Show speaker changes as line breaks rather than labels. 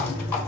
Thank you.